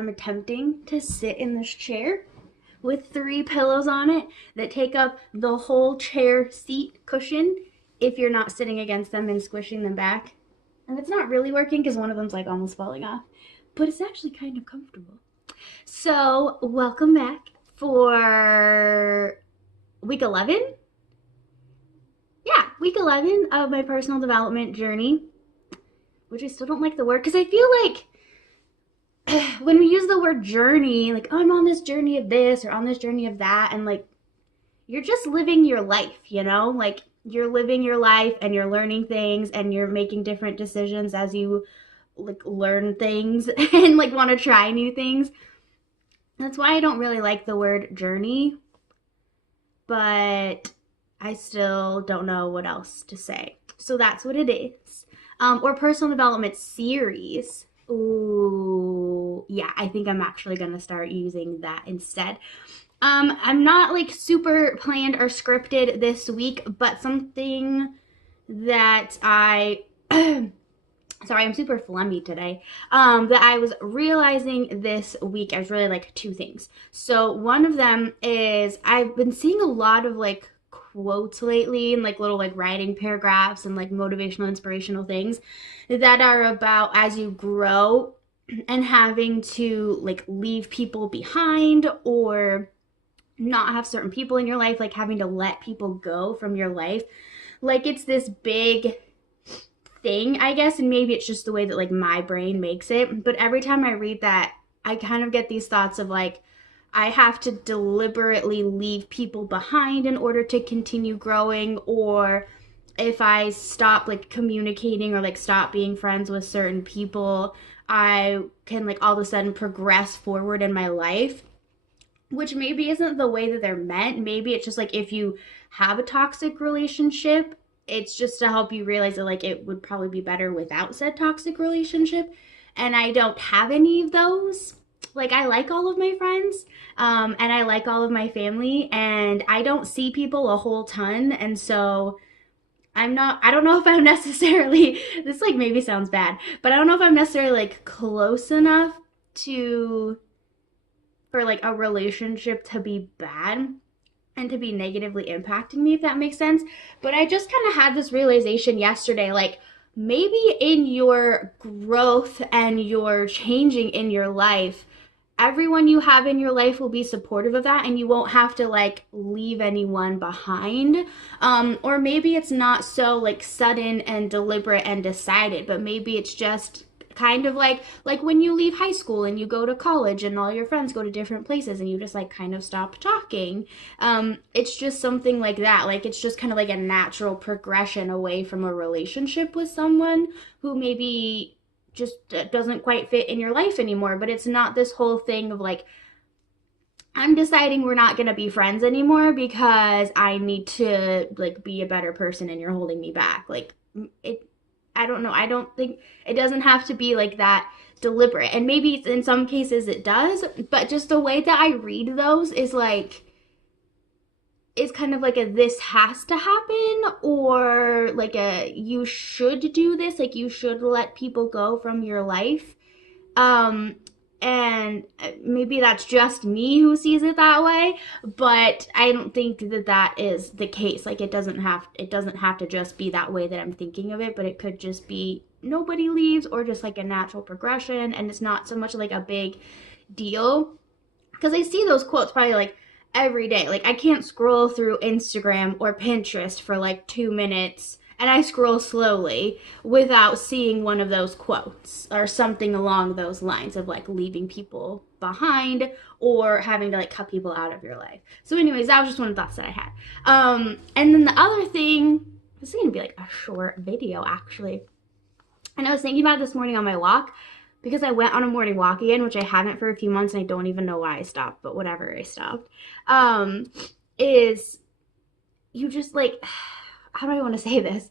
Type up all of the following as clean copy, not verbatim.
I'm attempting to sit in this chair with 3 pillows on it that take up the whole chair seat cushion if you're not sitting against them and squishing them back. And it's not really working because one of them's like almost falling off, but it's actually kind of comfortable. So, welcome back for week 11. Yeah, week 11 of my personal development journey, which I still don't like the word because I feel like when we use the word journey, like, oh, I'm on this journey of this or on this journey of that, and like, you're just living your life, you know? Like, you're living your life and you're learning things and you're making different decisions as you like learn things and like want to try new things. That's why I don't really like the word journey, but I still don't know what else to say. So that's what it is. Or personal development series. Ooh, yeah, I think I'm actually going to start using that instead. I'm not like super planned or scripted this week, but something that I sorry, I'm super flummy today. That I was realizing this week, I was really like two things. So one of them is I've been seeing a lot of like quotes lately and like little like writing paragraphs and like motivational, inspirational things that are about as you grow and having to like leave people behind or not have certain people in your life, like having to let people go from your life. Like it's this big thing, I guess, and maybe it's just the way that like my brain makes it. But every time I read that, I kind of get these thoughts of like, I have to deliberately leave people behind in order to continue growing, or if I stop like communicating or like stop being friends with certain people, I can like all of a sudden progress forward in my life, which maybe isn't the way that they're meant. Maybe it's just like if you have a toxic relationship, it's just to help you realize that like it would probably be better without said toxic relationship. And I don't have any of those. Like I like all of my friends, and I like all of my family, and I don't see people a whole ton, and so I don't know if I'm necessarily, this like maybe sounds bad, but I don't know if I'm necessarily like close enough to for like a relationship to be bad and to be negatively impacting me, if that makes sense. But I just kind of had this realization yesterday, like maybe in your growth and your changing in your life, everyone you have in your life will be supportive of that and you won't have to like leave anyone behind. Or maybe it's not so like sudden and deliberate and decided, but maybe it's just kind of like when you leave high school and you go to college and all your friends go to different places and you just like kind of stop talking. It's just something like that. Like it's just kind of like a natural progression away from a relationship with someone who maybe just doesn't quite fit in your life anymore. But it's not this whole thing of like, I'm deciding we're not going to be friends anymore because I need to like be a better person and you're holding me back. Like it, I don't know. I don't think it doesn't have to be like that deliberate. And maybe in some cases it does, but just the way that I read those is like, is kind of like a this has to happen, or like a you should do this, like you should let people go from your life. Um and maybe that's just me who sees it that way, but I don't think that that is the case. Like it doesn't have to just be that way that I'm thinking of it, but it could just be nobody leaves or just like a natural progression, and it's not so much like a big deal because I see those quotes probably like every day. Like I can't scroll through Instagram or Pinterest for like 2 minutes, and I scroll slowly without seeing one of those quotes or something along those lines of like leaving people behind or having to like cut people out of your life. So anyways, that was just one of the thoughts that I had. And then the other thing, this is gonna be like a short video actually. And I was thinking about it this morning on my walk because I went on a morning walk again, which I haven't for a few months, and I don't even know why I stopped, but whatever, I stopped. Is you just like, how do I want to say this?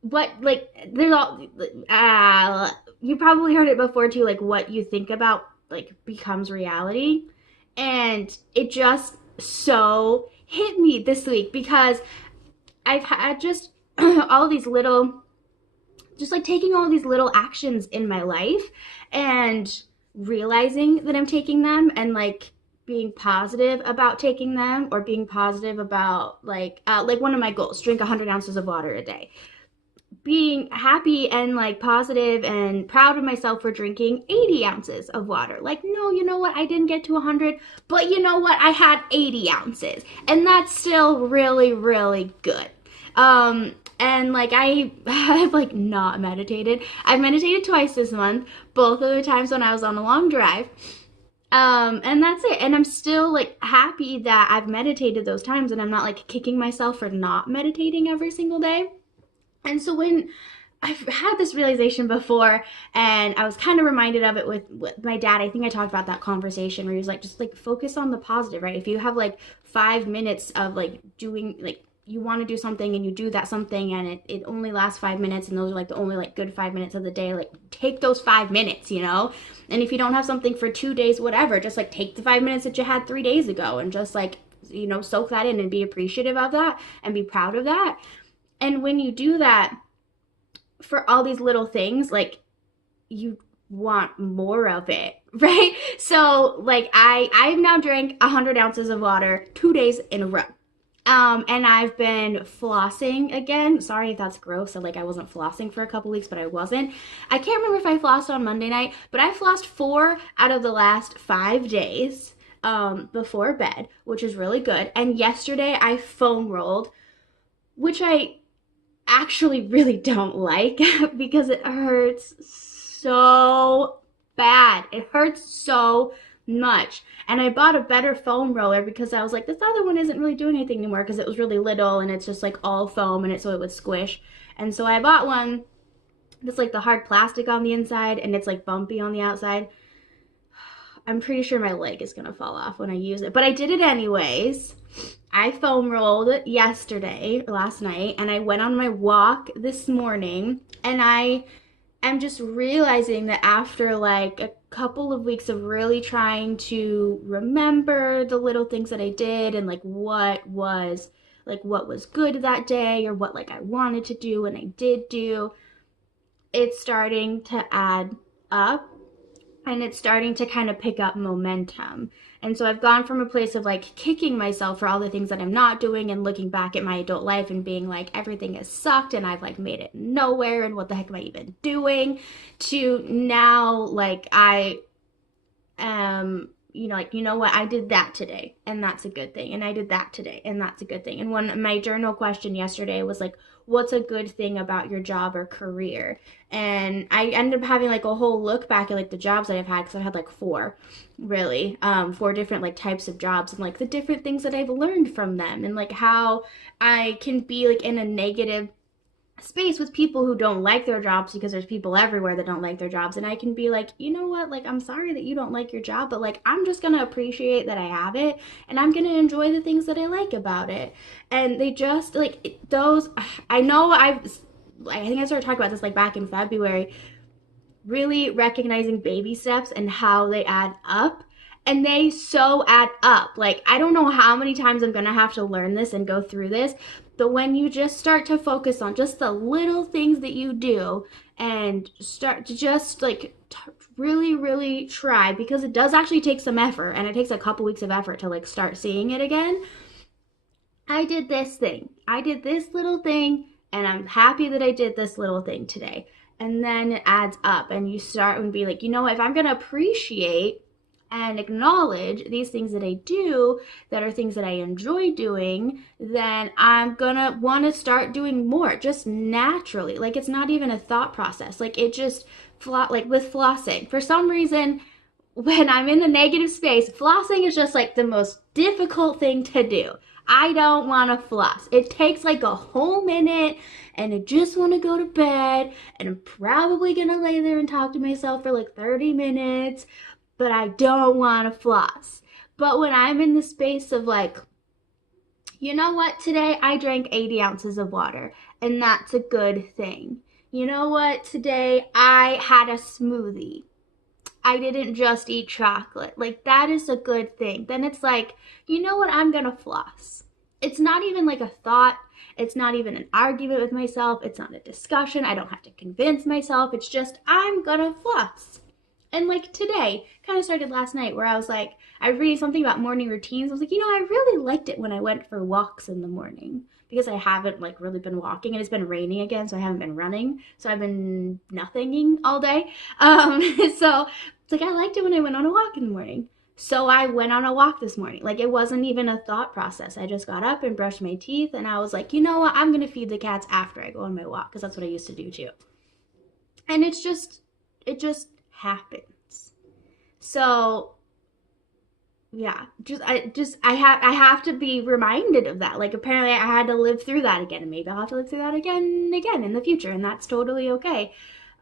What, like, there's all, you probably heard it before too, like what you think about like becomes reality. And it just so hit me this week because I've had just all these little, just like taking all these little actions in my life and realizing that I'm taking them and like being positive about taking them, or being positive about like one of my goals, drink 100 ounces of water a day, being happy and like positive and proud of myself for drinking 80 ounces of water. Like, no, you know what? I didn't get to 100, but you know what? I had 80 ounces. And that's still really, really good. And like have like not meditated. I've meditated twice this month, both of the times when I was on a long drive. And that's it. And I'm still like happy that I've meditated those times, and I'm not like kicking myself for not meditating every single day. And so when I've had this realization before, and I was kind of reminded of it with my dad. I think I talked about that conversation where he was like, just like focus on the positive, right? If you have like 5 minutes of like doing, like you want to do something and you do that something, and it only lasts 5 minutes, and those are like the only like good 5 minutes of the day, like take those 5 minutes, you know? And if you don't have something for 2 days, whatever, just like take the 5 minutes that you had 3 days ago and just like, you know, soak that in and be appreciative of that and be proud of that. And when you do that, for all these little things, like you want more of it, right? So like I've now drank 100 ounces of water 2 days in a row. And I've been flossing again. Sorry if that's gross. So like I wasn't flossing for a couple weeks, but I wasn't. I can't remember if I flossed on Monday night, but I flossed 4 out of the last 5 days before bed, which is really good. And yesterday I foam rolled, which I actually really don't like because it hurts so bad. It hurts so much. And I bought a better foam roller because I was like, this other one isn't really doing anything anymore because it was really little and it's just like all foam and so it would squish. And so I bought one that's like the hard plastic on the inside and it's like bumpy on the outside. I'm pretty sure my leg is gonna fall off when I use it, but I did it anyways. I foam rolled last night, and I went on my walk this morning, and I am just realizing that after like a couple of weeks of really trying to remember the little things that I did and like what was good that day, or what like I wanted to do and I did do, it's starting to add up, and it's starting to kind of pick up momentum. And so I've gone from a place of like kicking myself for all the things that I'm not doing and looking back at my adult life and being like, everything has sucked and I've like made it nowhere and what the heck am I even doing, to now like I am, you know, like, you know what, I did that today and that's a good thing, and I did that today and that's a good thing. And one my journal question yesterday was like, what's a good thing about your job or career? And I ended up having like a whole look back at like the jobs that I've had, because I've had like 4 really 4 different like types of jobs, and like the different things that I've learned from them, and like how I can be like in a negative space with people who don't like their jobs, because there's people everywhere that don't like their jobs, and I can be like, you know what, like I'm sorry that you don't like your job, but like I'm just gonna appreciate that I have it, and I'm gonna enjoy the things that I like about it. And they just like those, I know I think I started talking about this like back in February, really recognizing baby steps and how they add up. And they so add up. Like, I don't know how many times I'm gonna have to learn this and go through this, but when you just start to focus on just the little things that you do and start to just like really, really try, because it does actually take some effort, and it takes a couple weeks of effort to like start seeing it again. I did this thing. I did this little thing, and I'm happy that I did this little thing today. And then it adds up, and you start and be like, you know, if I'm going to appreciate and acknowledge these things that I do that are things that I enjoy doing, then I'm gonna want to start doing more just naturally. Like, it's not even a thought process. Like, it just like with flossing, for some reason when I'm in the negative space, flossing is just like the most difficult thing to do. I don't want to floss. It takes like a whole minute, and I just want to go to bed, and I'm probably gonna lay there and talk to myself for like 30 minutes, but I don't want to floss. But when I'm in the space of like, you know what, today I drank 80 ounces of water, and that's a good thing. You know what, today I had a smoothie. I didn't just eat chocolate. Like, that is a good thing. Then it's like, you know what, I'm gonna floss. It's not even like a thought. It's not even an argument with myself. It's not a discussion. I don't have to convince myself. It's just, I'm gonna floss. And like today, kind of started last night where I was like, I was reading something about morning routines. I was like, I really liked it when I went for walks in the morning because I haven't like really been walking and it's been raining again, so I haven't been running. So I've been nothinging all day. So it's like I liked it when I went on a walk in the morning. So I went on a walk this morning. Like it wasn't even a thought process. I just got up and brushed my teeth and I was like, you know what? I'm gonna feed the cats after I go on my walk because that's what I used to do too. And it just happens. So yeah, I have to be reminded of that. Like apparently I had to live through that again, and maybe I'll have to live through that again in the future, and that's totally okay.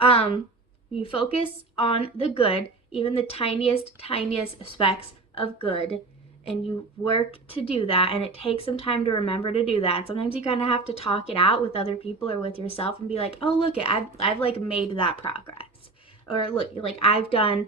Um, you focus on the good, even the tiniest specks of good, and you work to do that. And it takes some time to remember to do that. And sometimes you kind of have to talk it out with other people or with yourself and be like, oh look, I've like made that progress, or look, like I've done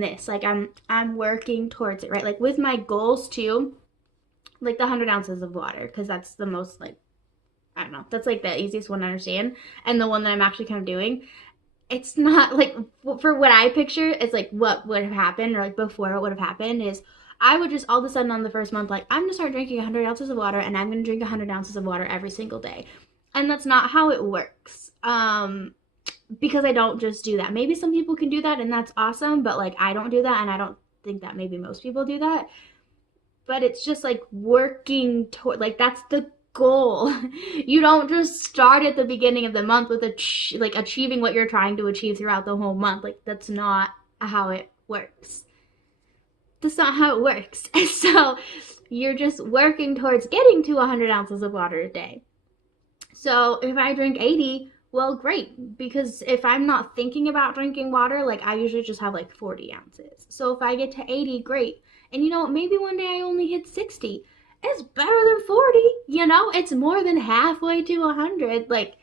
this, like I'm working towards it, right? Like with my goals too, like the 100 ounces of water, because that's the most like, I don't know, that's like the easiest one to understand, and the one that I'm actually kind of doing. It's not like, for what I picture, it's like what would have happened, or like before what would have happened is I would just all of a sudden on the first month, like, I'm gonna start drinking 100 ounces of water, and I'm gonna drink 100 ounces of water every single day. And that's not how it works. Because I don't just do that. Maybe some people can do that and that's awesome, but like I don't do that, and I don't think that maybe most people do that. But it's just like working toward, like that's the goal. You don't just start at the beginning of the month with like achieving what you're trying to achieve throughout the whole month. Like that's not how it works. That's not how it works. So you're just working towards getting to 100 ounces of water a day. So if I drink 80, well, great. Because if I'm not thinking about drinking water, like I usually just have like 40 ounces. So if I get to 80, great. And maybe one day I only hit 60. It's better than 40. It's more than halfway to 100. Like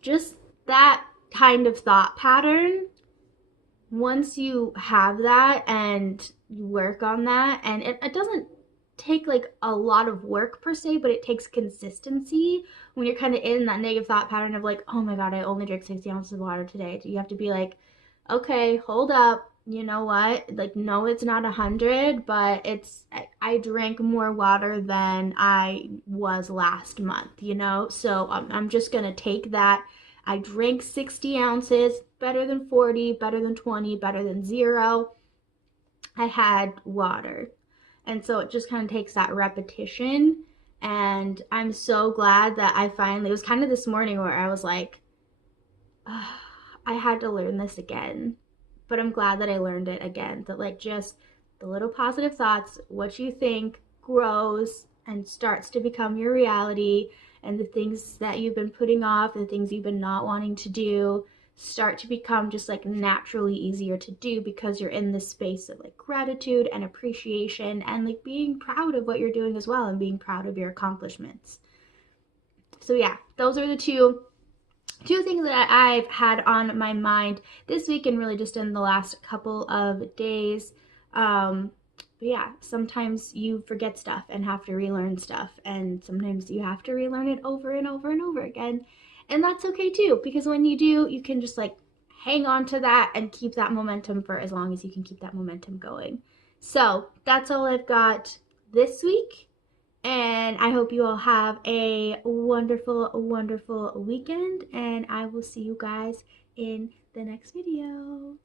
just that kind of thought pattern, once you have that and you work on that, and it doesn't take like a lot of work per se, but it takes consistency. When you're kind of in that negative thought pattern of like, oh my god, I only drank 60 ounces of water today, you have to be like, okay, hold up, you know what, like, no, it's not 100, but I drank more water than I was last month, so I'm just gonna take that. I drank 60 ounces, better than 40, better than 20, better than 0. I had water. And so it just kind of takes that repetition. And I'm so glad that it was kind of this morning where I was like, oh, I had to learn this again. But I'm glad that I learned it again. That, like, just the little positive thoughts, what you think grows and starts to become your reality. And the things that you've been putting off, the things you've been not wanting to do, start to become just like naturally easier to do because you're in this space of like gratitude and appreciation and like being proud of what you're doing as well and being proud of your accomplishments. So yeah, those are the two things that I've had on my mind this week and really just in the last couple of days. But yeah, sometimes you forget stuff and have to relearn stuff, and sometimes you have to relearn it over and over and over again. And that's okay too, because when you do, you can just like hang on to that and keep that momentum for as long as you can keep that momentum going. So that's all I've got this week. And I hope you all have a wonderful, wonderful weekend. And I will see you guys in the next video.